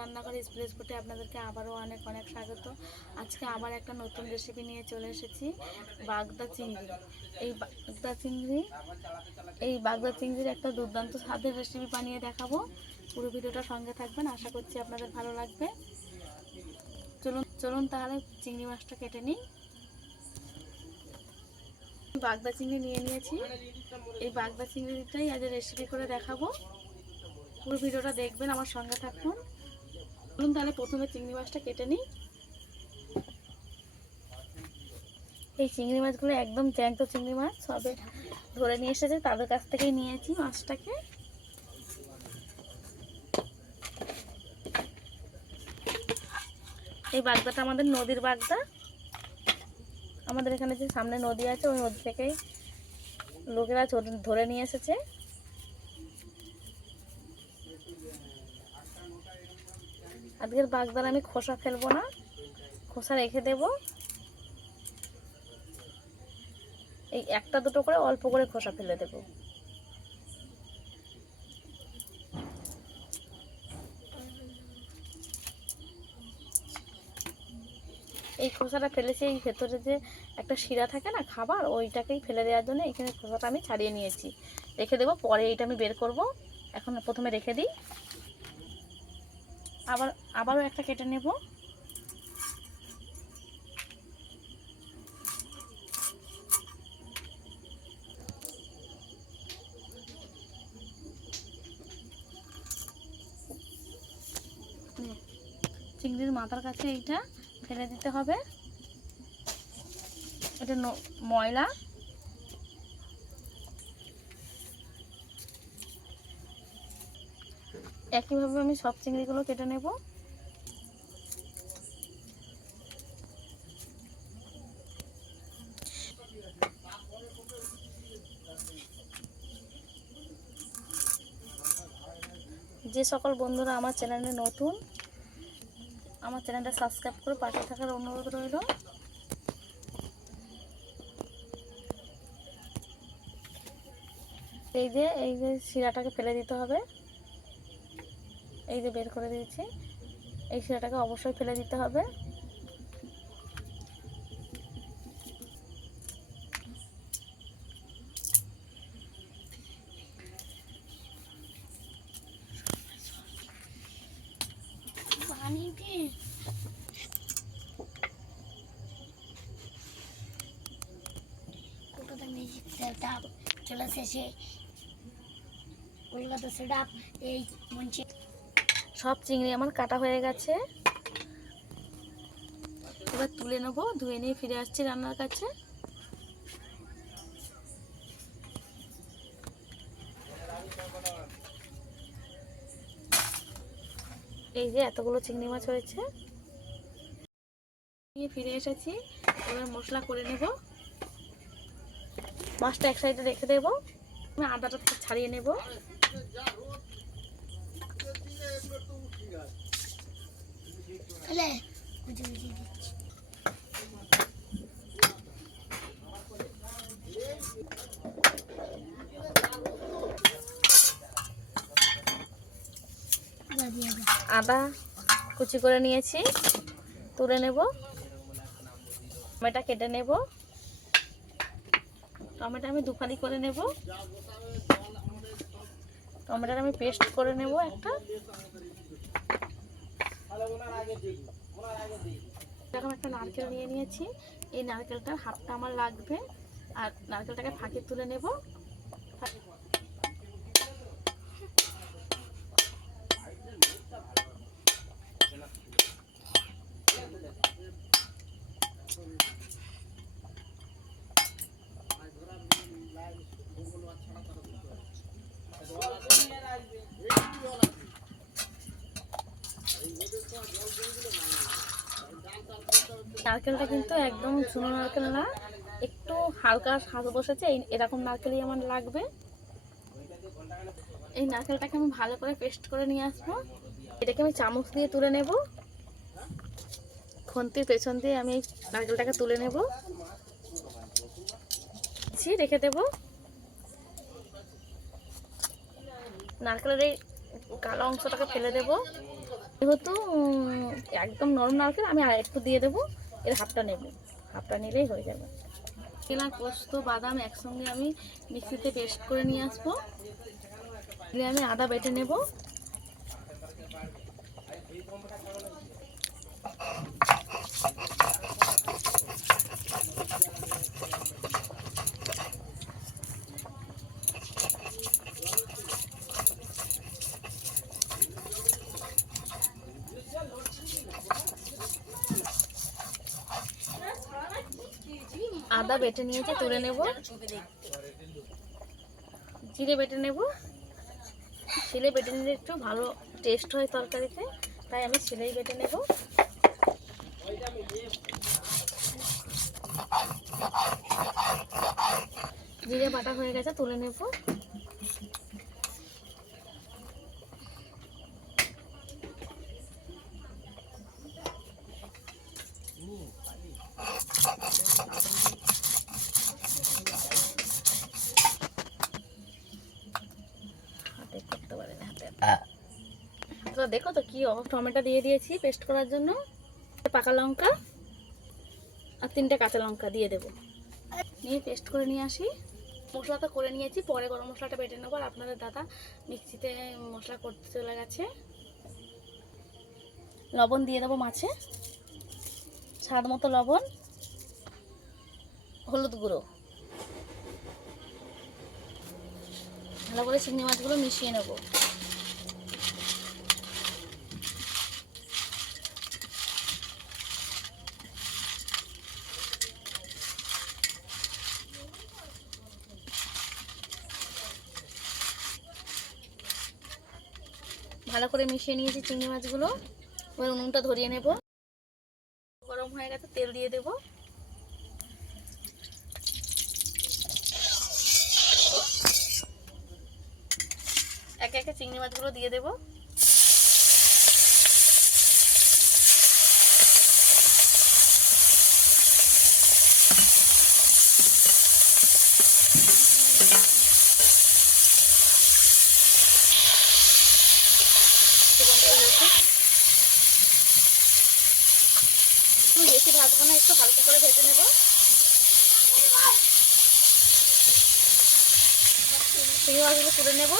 রান্নাঘর স্প্লেস ফুটে আপনাদেরকে আবারও অনেক অনেক স্বাগত। আজকে আবার একটা নতুন রেসিপি নিয়ে চলে এসেছি, বাগদা চিংড়ি। এই বাগদা চিংড়ির একটা দুর্দান্ত স্বাদের রেসিপি বানিয়ে দেখাবো। পুরো ভিডিওটা সঙ্গে থাকবেন, আশা করছি আপনাদের ভালো লাগবে। চলুন তাহলে চিংড়ি মাছটা কেটে নিই। বাগদা চিংড়ি নিয়ে নিয়েছি। এই বাগদা চিংড়িটাই আজ রেসিপি করে দেখাবো। পুরো ভিডিওটা দেখবেন, আমার সঙ্গে থাকুন। চলুন তাহলে প্রথমে চিংড়ি মাছটা কেটে নিই। এই চিংড়ি মাছগুলো একদম জ্যান্ত চিংড়ি মাছ, সবে ধরে নিয়ে এসেছে, তাদের কাছ থেকেই নিয়েছি মাছটাকে। এই বাগদাটা আমাদের নদীর বাগদা। আমাদের এখানে যে সামনে নদী আছে, ওই নদী থেকেই লোকেরা ধরে নিয়ে এসেছে। আজকের বাগদার আমি খোসা ফেলবো না, খোসা রেখে দেব। এই একটা দুটো করে অল্প করে খোসা ফেলে দেব। এই খোসাটা ফেলেছি, এই ভেতরে যে একটা শিরা থাকে না খাবার, ওইটাকেই ফেলে দেওয়ার জন্য এখানে খোসাটা আমি ছাড়িয়ে নিয়েছি, রেখে দেবো। পরে এইটা আমি বের করব, এখন প্রথমে রেখে দিই। আবারও একটা কেটে নেব। চিংড়ির মাথার কাছে এইটা ফেলে দিতে হবে, এটা ময়লা। একইভাবে আমি সব চিংড়িগুলো কেটে নেব। যে সকল বন্ধুরা আমার চ্যানেলে নতুন, আমার চ্যানেলটা সাবস্ক্রাইব করে পাশে থাকার অনুরোধ রইল। এই যে শিরাটাকে ফেলে দিতে হবে। এই যে বের করে দিয়েছি, এই শিরাটাকে অবশ্যই ফেলে দিতে হবে। চলে শেষে কলকাতা সেটআপ। এই মঞ্চে সব চিংড়ি আমার কাটা হয়ে গেছে, এবার তুলে নেব। ধুয়ে নিয়ে ফিরে আসছি রান্নার কাছে। এই যে এতগুলো চিংড়ি মাছ হয়েছে, নিয়ে ফিরে এসেছি। এবার মশলা করে নেব। মাছটা এক সাইডে রেখে দেব, আমি আদাটা ছাড়িয়ে নেব। আদা কুচি করে নিয়েছি, তুলে নেব। টমেটো কেটে নেব, টমেটো আমি দুফালি করে নেব। টমেটোর আমি পেস্ট করে নেব একটা। এরকম একটা নারকেল নিয়ে নিয়েছি, এই নারকেলটার হাফটা আমার লাগবে, আর নারকেলটাকে ফাঁকে তুলে নেব। নারকেলটা কিন্তু একদম চুনো নারকেল না, একটু হালকা স্বাদ বসেছে, এরকম নারকেলই আমার লাগবে। এই নারকেলটাকে আমি ভালো করে পেস্ট করে নিয়ে আসবো। এটাকে আমি চামচ দিয়ে তুলে নেব, খুন্তির পেছন দিয়ে আমি এই নারকেলটাকে তুলে নেব, রেখে দেব। নারকেলের এই কালো অংশটাকে ফেলে দেব। যেহেতু একদম নরম নারকেল, আমি আর একটু দিয়ে দেবো, এর হাফটা নেব, হাফটা নিলেই হয়ে যাবে। কেলা পোস্ত বাদাম একসঙ্গে আমি মিক্সিতে পেস্ট করে নিয়ে আসবো। দিয়ে আমি আদা বেটে নেব। আদা বেটে নিয়েছি, তুলে নেব। জিরে বেটে নেব। শিলে বেটে নিলে একটু ভালো টেস্ট হয় তরকারিতে, তাই আমি শিলেই বেটে নেব। জিরে বাটা হয়ে গেছে, তুলে নেব। তো দেখো তো কি টমেটো দিয়ে দিয়েছি পেস্ট করার জন্য, পাকা লঙ্কা আর 3টে কাঁচা লঙ্কা দিয়ে দেবো, নিয়ে পেস্ট করে নিয়ে আসি। মশলাটা করে নিয়েছি, পরে গরম মশলাটা বেটে নেবো। আর আপনাদের দাদা মিক্সিতে মশলা করতে চলে গেছে। লবণ দিয়ে দেবো মাছে, স্বাদ মতো লবণ, হলুদ গুঁড়ো, ভালো করে চিংড়ি মাছগুলো মিশিয়ে নেব। ভালো করে মিশিয়ে নিয়েছি চিংড়ি মাছগুলো। এবার উনুনটা ধরিয়ে নেব। গরম হয়ে গেছে, তেল দিয়ে দেব। একে একে চিংড়ি মাছগুলো দিয়ে দেব। বেশি ভাজবো না, একটু হালকা করে ভেজে নেব। চিংড়ি মাছগুলো তুলে নেব।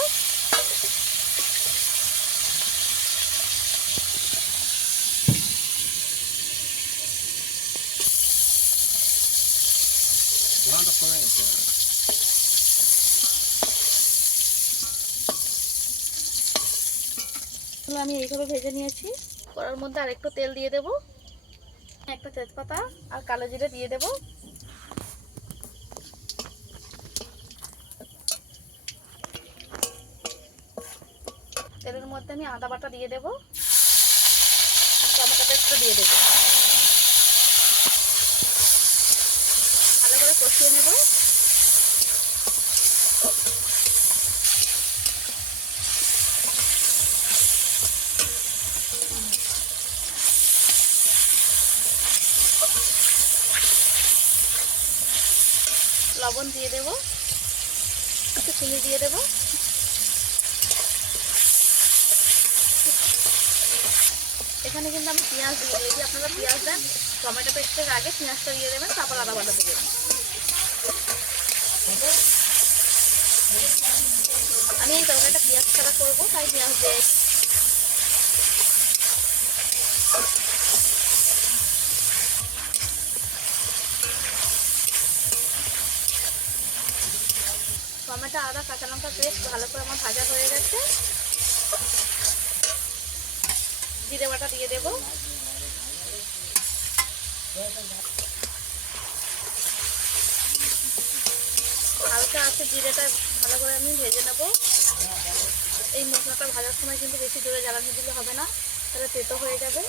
আমি এইভাবে ভেজে নিয়েছি। কড়ার মধ্যে আরেকটু তেল দিয়ে দেব, একটা তেজপাতা আর কালো জিরে দিয়ে দেব। তেলের মধ্যে আমি আদা বাটা দিয়ে দেব আর টমেটো পেস্ট দিয়ে দেব। ভালো করে কষিয়ে নেব। লবণ দিয়ে দেব, একটু চিনি দিয়ে দেব। এখানে কিন্তু আমি পেঁয়াজ দিয়ে দিয়েছি, আপনারা পেঁয়াজ দেন টমেটো পেস্টের আগে, পেঁয়াজটা দিয়ে দেবেন, তারপর আদা বাটা দেবেন। আমি এই তরকারিটা পেঁয়াজ ছাড়া করবো, তাই পেঁয়াজ দিয়ে। টমেটো আদা কাঁচা লঙ্কা পেস্ট ভালো করে আমার ভাজা হয়ে গেছে। জিরে বাটা দিয়ে দেব। হালকা আছে জিরেটা ভালো করে আমি ভেজে নেব। এই মশলাটা ভাজার সময় কিন্তু বেশি জোরে জ্বালানি দিলে হবে না, তাহলে তেতো হয়ে যাবে।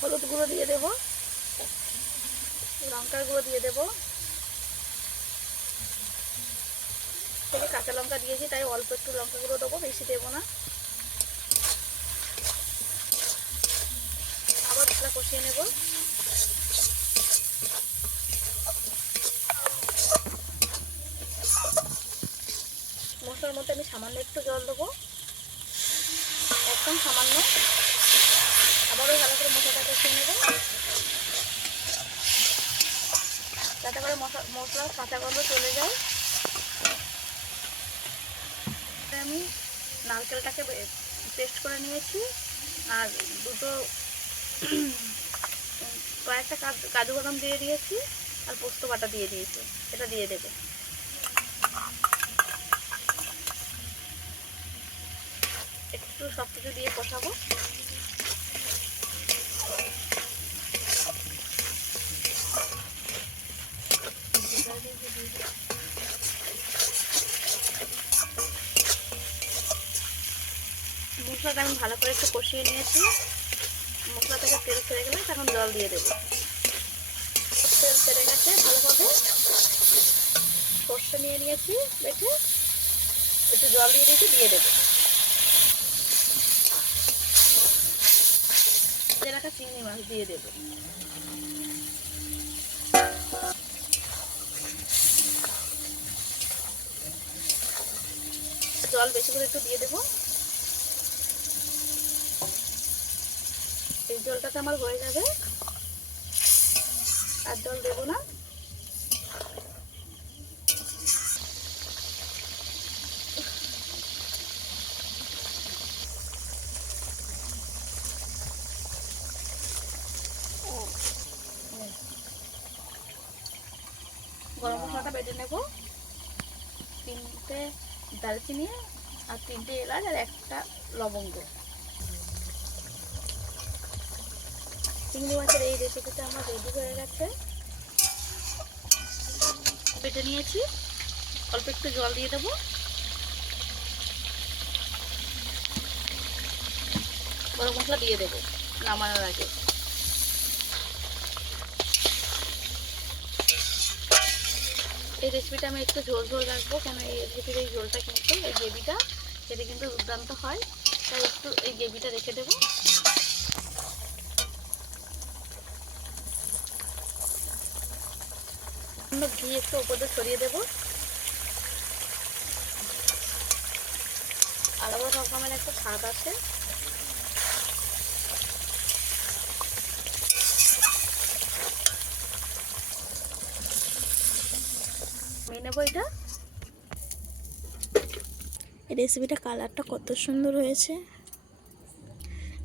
হলুদ গুঁড়ো দিয়ে দেব, লঙ্কার গুঁড়ো দিয়ে দেব। থেকে কাঁচা লঙ্কা দিয়েছি, তাই অল্প একটু লঙ্কা গুঁড়ো দেবো, বেশি দেবো না। আবার মশলা কষিয়ে নেব। মশলার মধ্যে আমি সামান্য একটু জল দেবো, 1 একদম সামান্য। আবারও ভালো করে মশলাটা কষিয়ে নেব, যাতে করে মশলার কাঁচা গন্ধ চলে যায়। আমি নারকেলটাকে পেস্ট করে নিয়েছি, আর কয়েকটা কাজু বাদাম দিয়ে দিয়েছি, আর পোস্ত বাটা দিয়ে দিয়েছি। এটা দিয়ে দেবো। একটু সব কিছু দিয়ে কষাবো। মশলাটা আমি ভালো করে একটু কষিয়ে নিয়েছি। মশলা থেকে তেল ছেড়ে গেলে তখন জল দিয়ে দেবো। তেল ছেড়ে গেছে ভালোভাবে। সর্ষে নিয়ে নিয়েছি বেটে, একটু জল দিয়ে দিয়েছি, দিয়ে দেবো। রাখা চিংড়ি মাছ দিয়ে দেবো। জল বেশি করে একটু দিয়ে দেবো। এই জলটাতে আমার হয়ে যাবে, আর জল দেবো না। গরম মশলাটা বেটে নেব। 3টে দারচিনি, আর 3টে এলাচ, আর 1টা লবঙ্গ। চিংড়ি মাছের এই রেসিপিটা আমার রেডি হয়ে গেছে। বেটে নিয়েছি, অল্প একটু জল দিয়ে দেবো। গরম মশলা দিয়ে দেবো নামানোর আগে। এই রেসিপিটা আমি একটু ঝোল ঝোল রাখবো, কেন এই রেসিপির এই ঝোলটা কিন্তু, এই গ্রেভিটা সেটা কিন্তু দুর্দান্ত হয়, তাই একটু এই গ্রেভিটা রেখে দেবো। ঘি একটু উপরে ছড়িয়ে দেবো। আলাদা রকমের একটা স্বাদ আছে। নিয়ে নেবো এটা। এই রেসিপিটা কালারটা কত সুন্দর হয়েছে।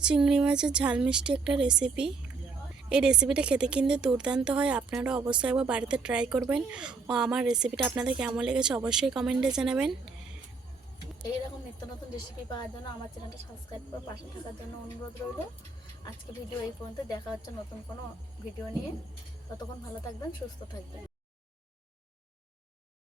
চিংড়ি মাছের ঝাল মিষ্টি একটা রেসিপি। এই রেসিপিটা খেতে কিন্তু দুর্দান্ত হয়। আপনারা অবশ্যই একবার বাড়িতে ট্রাই করবেন। ও আমার রেসিপিটা আপনাদের কেমন লেগেছে অবশ্যই কমেন্টে জানাবেন। এইরকম নিত্য নতুন রেসিপি পাওয়ার জন্য আমার চ্যানেলটা সাবস্ক্রাইব করে পাশে থাকার জন্য অনুরোধ রইল। আজকে ভিডিও এই পর্যন্ত। দেখা হচ্ছে নতুন কোনো ভিডিও নিয়ে। ততক্ষণ ভালো থাকবেন, সুস্থ থাকবেন।